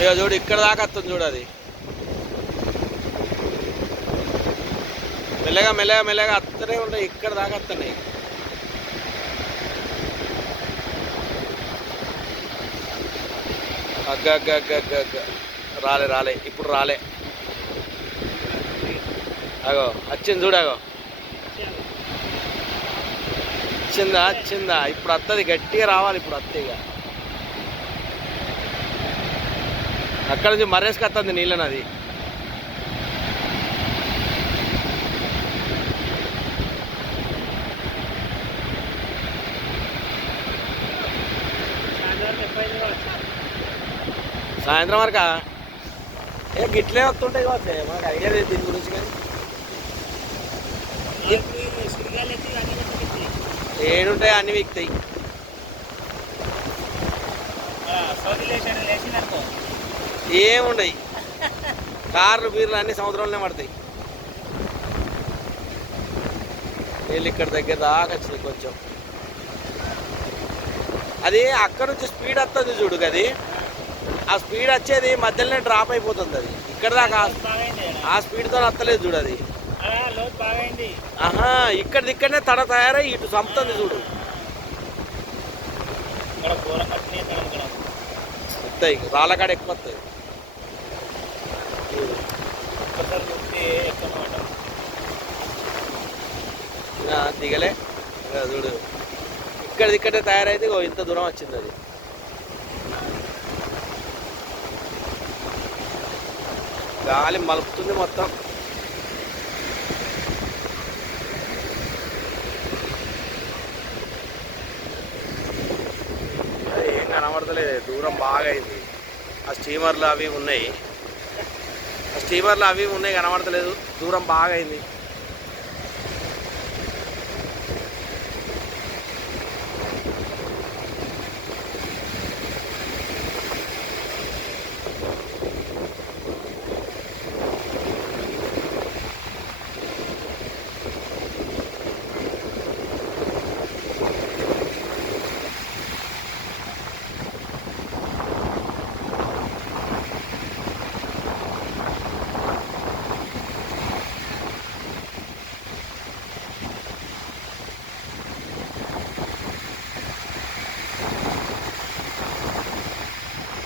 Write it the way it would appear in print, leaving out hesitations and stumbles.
ఇక చూడు ఇక్కడ దాకా వస్తుంది చూడు అది మెల్లగా మెల్లగా మెల్లగా వస్తూనే ఉంటాయి ఇక్కడ దాకా వస్తున్నాయి అగ్గ రాలే రాలే ఇప్పుడు రాలే అగో వచ్చింది చూడగో వచ్చిందా ఇప్పుడు వస్తుంది గట్టిగా రావాలి ఇప్పుడు వస్తే ఇక అక్కడ నుంచి మర్రేసుకొస్తుంది నీళ్ళని అది సాయంత్రం వరకా గిట్లే వస్తుంటాయి కావచ్చు మనకు ఐడియా లేదు దీని గురించి కానీ ఏడుంటాయి అన్ని వీక్తాయి ఏముండయి కార్లు బీర్లు అన్ని సముద్రంలోనే పడతాయి వీళ్ళు ఇక్కడ దగ్గర దాకా వచ్చింది కొంచెం అది అక్కడ నుంచి స్పీడ్ వస్తుంది చూడు అది ఆ స్పీడ్ వచ్చేది మధ్యలోనే డ్రాప్ అయిపోతుంది అది ఇక్కడ దాకా ఆ స్పీడ్తో వస్తలేదు చూడు అది ఆహా ఇక్కడనే తడ తయారై ఇటు చంపుతుంది చూడు వస్తాయి రాళ్ళకాడ ఎక్కువ వస్తాయి దిగలే చూడు ఇక్కడనే తయారైతే ఇంత దూరం వచ్చింది అది గాలి మలుపుతుంది మొత్తం ఏం కనబడతలేదు దూరం బాగా అయింది ఆ స్టీమర్లు అవి ఉన్నాయి కనబడతలేదు దూరం బాగా అయింది